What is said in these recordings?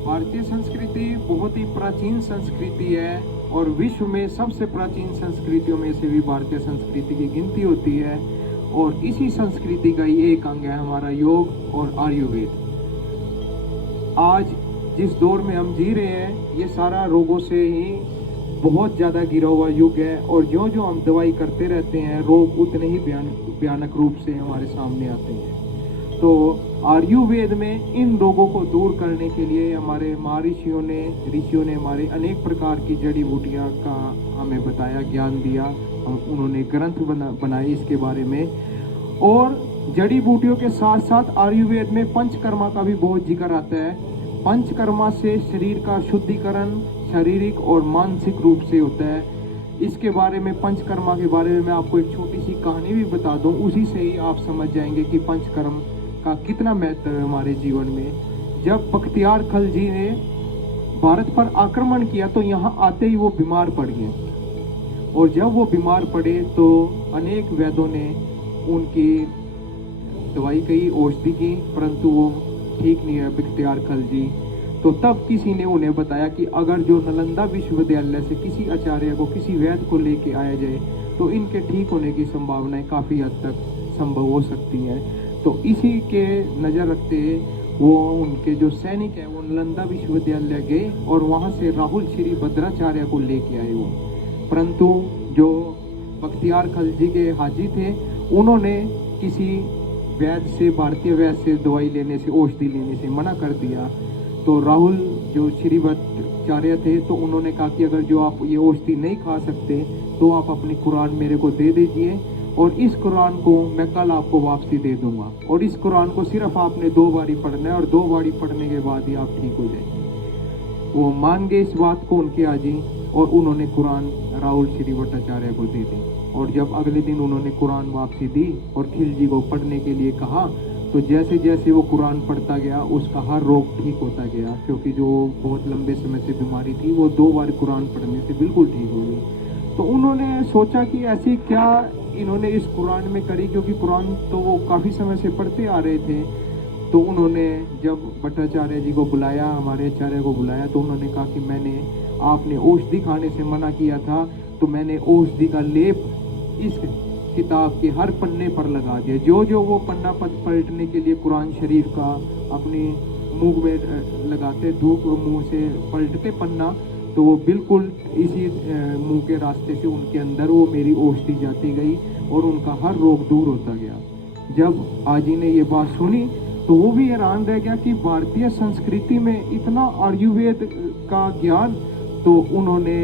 भारतीय संस्कृति बहुत ही प्राचीन संस्कृति है और विश्व में सबसे प्राचीन संस्कृतियों में से भी भारतीय संस्कृति की गिनती होती है। और इसी संस्कृति का ही एक अंग है हमारा योग और आयुर्वेद। आज जिस दौर में हम जी रहे हैं ये सारा रोगों से ही बहुत ज़्यादा गिरा हुआ युग है और जो जो हम दवाई करते रहते हैं रोग उतने ही भयानक रूप से हमारे सामने आते हैं। तो आयुर्वेद में इन रोगों को दूर करने के लिए हमारे महर्षियों ने हमारे अनेक प्रकार की जड़ी बूटियाँ का हमें बताया, ज्ञान दिया। उन्होंने ग्रंथ बनाए इसके बारे में। और जड़ी बूटियों के साथ साथ आयुर्वेद में पंचकर्मा का भी बहुत जिक्र आता है। पंचकर्मा से शरीर का शुद्धिकरण शारीरिक और मानसिक रूप से होता है। इसके बारे में पंचकर्मा के बारे में मैं आपको एक छोटी सी कहानी भी बता दूं, उसी से ही आप समझ जाएंगे कि पंचकर्म का कितना महत्व है हमारे जीवन में। जब बख्तियार खलजी ने भारत पर आक्रमण किया तो यहाँ आते ही वो बीमार पड़ गए और जब वो बीमार पड़े तो अनेक वैद्यों ने उनकी दवाई की, औषधि की, परंतु वो ठीक नहीं है बख्तियार खलजी। तो तब किसी ने उन्हें बताया कि अगर जो नालंदा विश्वविद्यालय से किसी आचार्य को, किसी वैद्य को लेके आया जाए तो इनके ठीक होने की संभावनाएं काफ़ी हद तक संभव हो सकती हैं। तो इसी के नज़र रखते वो उनके जो सैनिक हैं वो नालंदा विश्वविद्यालय गए और वहाँ से राहुल श्री भद्राचार्य को लेके आए वो। परंतु जो बख्तियार खलजी के हाजी थे उन्होंने किसी वैद्य से, भारतीय वैद्य से दवाई लेने से, औषधि लेने से मना कर दिया। तो राहुल जो श्री भद्राचार्य थे तो उन्होंने कहा कि अगर जो आप ये औषधि नहीं खा सकते तो आप अपनी कुरान मेरे को दे दीजिए और इस कुरान को मैं कल आपको वापसी दे दूंगा और इस कुरान को सिर्फ आपने 2 बारी पढ़ना है और 2 बारी पढ़ने के बाद ही आप ठीक हो जाएंगे। वो मान गए इस बात को उनके हाजी और उन्होंने कुरान राहुल श्री भट्टाचार्य को दे दी। और जब अगले दिन उन्होंने कुरान वापसी दी और खिलजी को पढ़ने के लिए कहा तो जैसे जैसे वो कुरान पढ़ता गया उसका हर रोग ठीक होता गया, क्योंकि जो बहुत लंबे समय से बीमारी थी वो 2 बार कुरान पढ़ने से बिल्कुल ठीक हो गई। तो उन्होंने सोचा कि ऐसी क्या इन्होंने इस कुरान में करी, क्योंकि कुरान तो वो काफ़ी समय से पढ़ते आ रहे थे। तो उन्होंने जब भट्टाचार्य जी को बुलाया, हमारे आचार्य को बुलाया, तो उन्होंने कहा कि आपने औषधि खाने से मना किया था तो मैंने औषधि का लेप इस किताब के हर पन्ने पर लगा दिया। जो जो वो पन्ना पलटने के लिए कुरान शरीफ का अपने मुंह में लगाते, धूप मुंह से पलटते पन्ना, तो वो बिल्कुल इसी मुंह के रास्ते से उनके अंदर वो मेरी औषधि जाती गई और उनका हर रोग दूर होता गया। जब हाजी ने ये बात सुनी तो वो भी हैरान रह गया कि भारतीय संस्कृति में इतना आयुर्वेद का ज्ञान। तो उन्होंने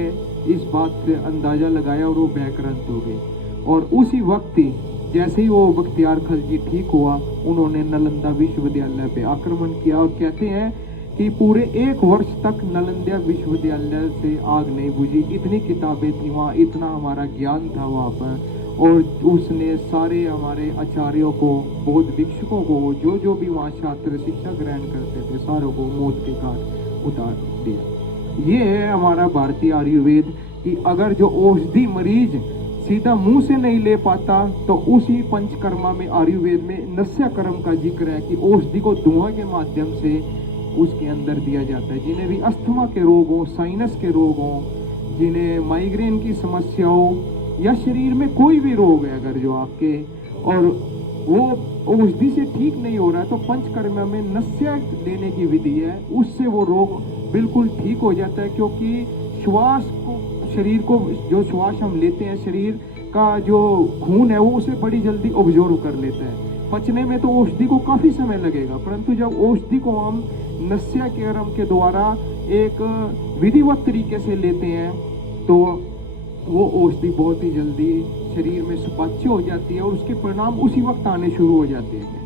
इस बात से अंदाजा लगाया और वो भयक्रंत हो गए। और उसी वक्त ही जैसे ही वो बख्तियार खलजी ठीक हुआ उन्होंने नालंदा विश्वविद्यालय पे आक्रमण किया और कहते हैं कि पूरे 1 वर्ष तक नालंदा विश्वविद्यालय से आग नहीं बुझी। इतनी किताबें थी वहाँ, इतना हमारा ज्ञान था वहाँ पर। और उसने सारे हमारे आचार्यों को, बौद्ध भिक्षुकों को, जो जो भी वहाँ छात्र शिक्षा ग्रहण करते थे, सारों को मौत के घाट उतार दिया। ये है हमारा भारतीय आयुर्वेद कि अगर जो औषधि मरीज सीधा मुंह से नहीं ले पाता तो उसी पंचकर्मा में आयुर्वेद में नस्या कर्म का जिक्र है कि औषधि को धुआं के माध्यम से उसके अंदर दिया जाता है। जिन्हें भी अस्थमा के रोग हो, साइनस के रोग हो, जिन्हें माइग्रेन की समस्या हो या शरीर में कोई भी रोग है अगर जो आपके, और वो औषधि से ठीक नहीं हो रहा है तो पंचकर्मा में नस्या लेने की विधि है, उससे वो रोग बिल्कुल ठीक हो जाता है। क्योंकि श्वास को, शरीर को, जो श्वास हम लेते हैं, शरीर का जो खून है वो उसे बड़ी जल्दी ऑब्जॉर्व कर लेता है। पचने में तो औषधि को काफ़ी समय लगेगा, परंतु जब औषधि को हम नस्या कर्म के द्वारा एक विधिवत तरीके से लेते हैं तो वो औषधि बहुत ही जल्दी शरीर में सुपाच्य हो जाती है और उसके परिणाम उसी वक्त आने शुरू हो जाते हैं।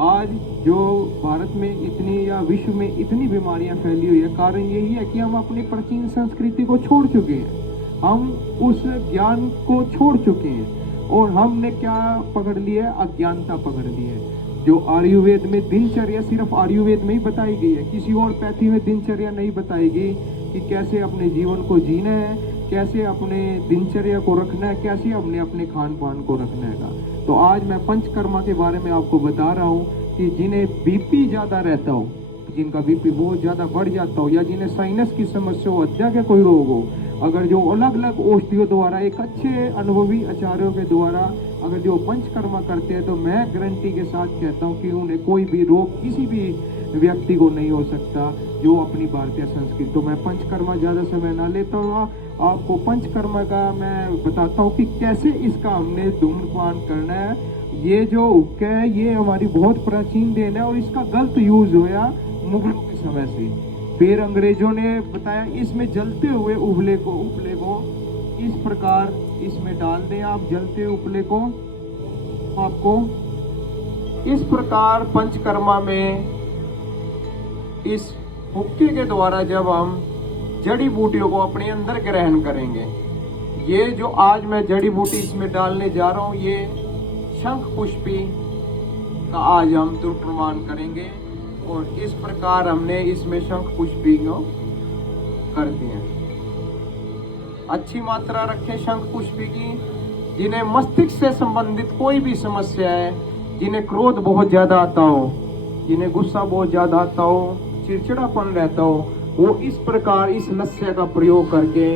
आज जो भारत में इतनी या विश्व में इतनी बीमारियां फैली हुई है, कारण यही है कि हम अपनी प्राचीन संस्कृति को छोड़ चुके हैं, हम उस ज्ञान को छोड़ चुके हैं और हमने क्या पकड़ लिया है, अज्ञानता पकड़ ली है। जो आयुर्वेद में दिनचर्या सिर्फ आयुर्वेद में ही बताई गई है, किसी और पैथी में दिनचर्या नहीं बताई गई कि कैसे अपने जीवन को जीना है, कैसे अपने दिनचर्या को रखना है, कैसे अपने खान पान को रखना है। तो आज मैं पंचकर्मा के बारे में आपको बता रहा हूँ कि जिन्हें बीपी ज़्यादा रहता हो, जिनका बीपी बहुत ज़्यादा बढ़ जाता हो, या जिन्हें साइनस की समस्या हो, हृदय के कोई रोग हो, अगर जो अलग अलग औषधियों द्वारा एक अच्छे अनुभवी आचार्यों के द्वारा अगर जो पंचकर्मा करते हैं, तो मैं गारंटी के साथ कहता हूँ कि उन्हें कोई भी रोग किसी भी व्यक्ति को नहीं हो सकता जो अपनी भारतीय संस्कृति। तो मैं पंचकर्मा ज़्यादा समय ना लेता हूँ, आपको पंचकर्मा का मैं बताता हूँ कि कैसे इसका हमने धूम्रपान करना है। ये जो हुक्का है ये हमारी बहुत प्राचीन देन है, और इसका गलत यूज हुआ मुगलों के समय से। फिर अंग्रेजों ने बताया इसमें जलते हुए उपले को इस प्रकार इसमें डाल दें आप, जलते उपले को आपको इस प्रकार पंचकर्मा में इस हुक्के के द्वारा जब हम जड़ी बूटियों को अपने अंदर ग्रहण करेंगे, ये जो आज मैं जड़ी बूटी इसमें डालने जा रहा हूँ, ये शंख पुष्पी का आज हम धूम्रपान करेंगे। और इस प्रकार हमने इसमें शंख पुष्पी को कर दिया। अच्छी मात्रा रखें शंख पुष्पी की। जिन्हें मस्तिष्क से संबंधित कोई भी समस्या है, जिन्हें क्रोध बहुत ज्यादा आता हो, जिन्हें गुस्सा बहुत ज्यादा आता हो, चिड़चिड़ापन रहता हो, वो इस प्रकार इस नस्या का प्रयोग करके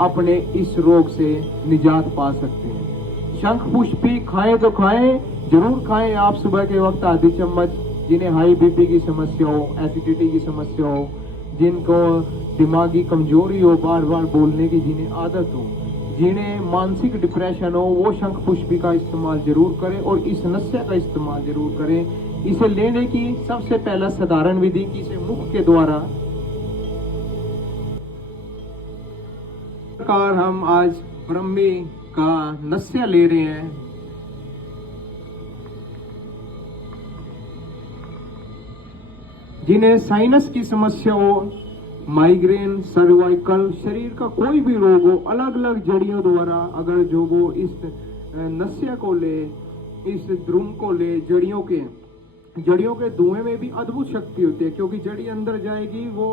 अपने इस रोग से निजात पा सकते हैं। शंख पुष्पी खाएं तो खाएं, जरूर खाएं आप सुबह के वक्त आधी चम्मच। जिन्हें हाई बीपी की समस्या हो, एसिडिटी की समस्या हो, जिनको दिमागी कमजोरी हो, बार बार बोलने की जिन्हें आदत हो, जिन्हें मानसिक डिप्रेशन हो, वो शंख पुष्पी का इस्तेमाल जरूर करें और इस नस्या का इस्तेमाल जरूर करें। इसे लेने की सबसे पहला साधारण विधि कि इसे मुख के द्वारा प्रकार हम आज ब्रह्मी का नस्या ले रहे हैं। जिन्हें साइनस की समस्या हो, माइग्रेन, सर्वाइकल, शरीर का कोई भी रोग हो, अलग अलग जड़ियों द्वारा अगर जो वो इस नस्या को ले, इस द्रुम को ले, जड़ियों के धुएं में भी अद्भुत शक्ति होती है, क्योंकि जड़ी अंदर जाएगी वो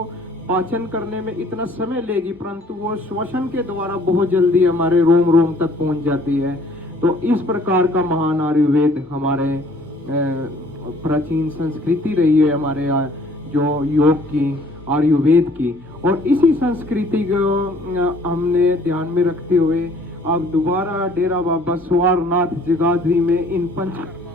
पाचन करने में इतना समय लेगी, परंतु वो श्वसन के द्वारा बहुत जल्दी हमारे रोम रोम तक पहुंच जाती है। तो इस प्रकार का महान आयुर्वेद हमारे प्राचीन संस्कृति रही है, हमारे जो योग की, आयुर्वेद की, और इसी संस्कृति को हमने ध्यान में रखते हुए अब दोबारा डेरा बाबा स्वारनाथ जगाधरी में इन पंच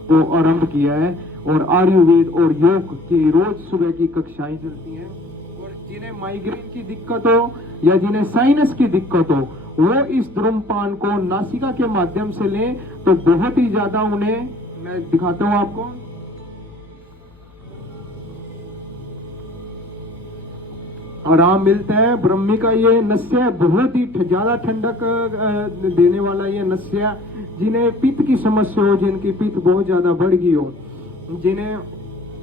को आरंभ किया है। और आयुर्वेद और योग की रोज सुबह की कक्षाएं चलती हैं। और जिन्हें माइग्रेन की दिक्कत हो या जिन्हें साइनस की दिक्कत हो, वो इस धूम्रपान को नासिका के माध्यम से लें तो बहुत ही ज्यादा उन्हें, मैं दिखाता हूं आपको, आराम मिलता है। ब्रह्मी का ये नस्या बहुत ही ज्यादा ठंडक देने वाला ये नस्या, जिन्हें पित्त की समस्या हो, जिनकी पित्त बहुत ज्यादा बढ़ गई हो, जिन्हें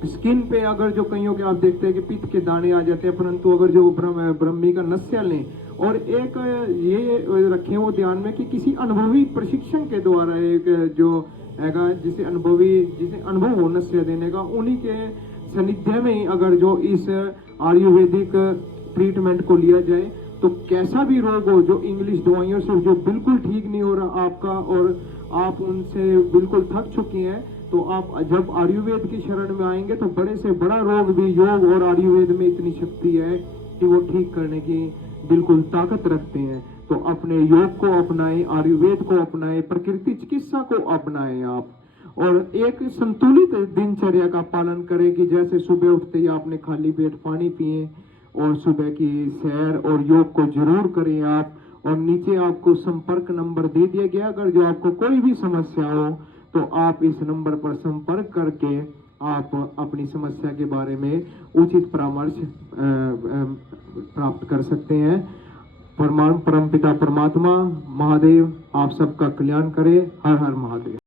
स्किन पे अगर जो कईयों के आप देखते हैं कि पित्त के दाने आ जाते हैं, परंतु अगर जो ब्रह्मी का नस्या लें और एक ये रखें वो ध्यान में कि किसी अनुभवी प्रशिक्षण के द्वारा एक जो हैगा जिसे अनुभव हो नस्या देने का, उन्हीं के सानिध्य में ही अगर जो इस आयुर्वेदिक ट्रीटमेंट को लिया जाए तो कैसा भी रोग हो, जो इंग्लिश दवाइयों से जो बिल्कुल ठीक नहीं हो रहा आपका और आप उनसे बिल्कुल थक चुकी हैं, तो आप जब आयुर्वेद की शरण में आएंगे तो बड़े से बड़ा रोग भी योग और आयुर्वेद में इतनी शक्ति है कि वो ठीक करने की बिल्कुल ताकत रखते हैं। तो अपने योग को अपनाएं, आयुर्वेद को अपनाएं, प्रकृति चिकित्सा को अपनाएं आप, और एक संतुलित दिनचर्या का पालन करें कि जैसे सुबह उठते ही आपने खाली पेट पानी पिए और सुबह की सैर और योग को जरूर करें आप। और नीचे आपको संपर्क नंबर दे दिया गया, अगर जो आपको कोई भी समस्या हो तो आप इस नंबर पर संपर्क करके आप अपनी समस्या के बारे में उचित परामर्श प्राप्त कर सकते हैं। परमपिता परमात्मा महादेव आप सबका कल्याण करे। हर हर महादेव।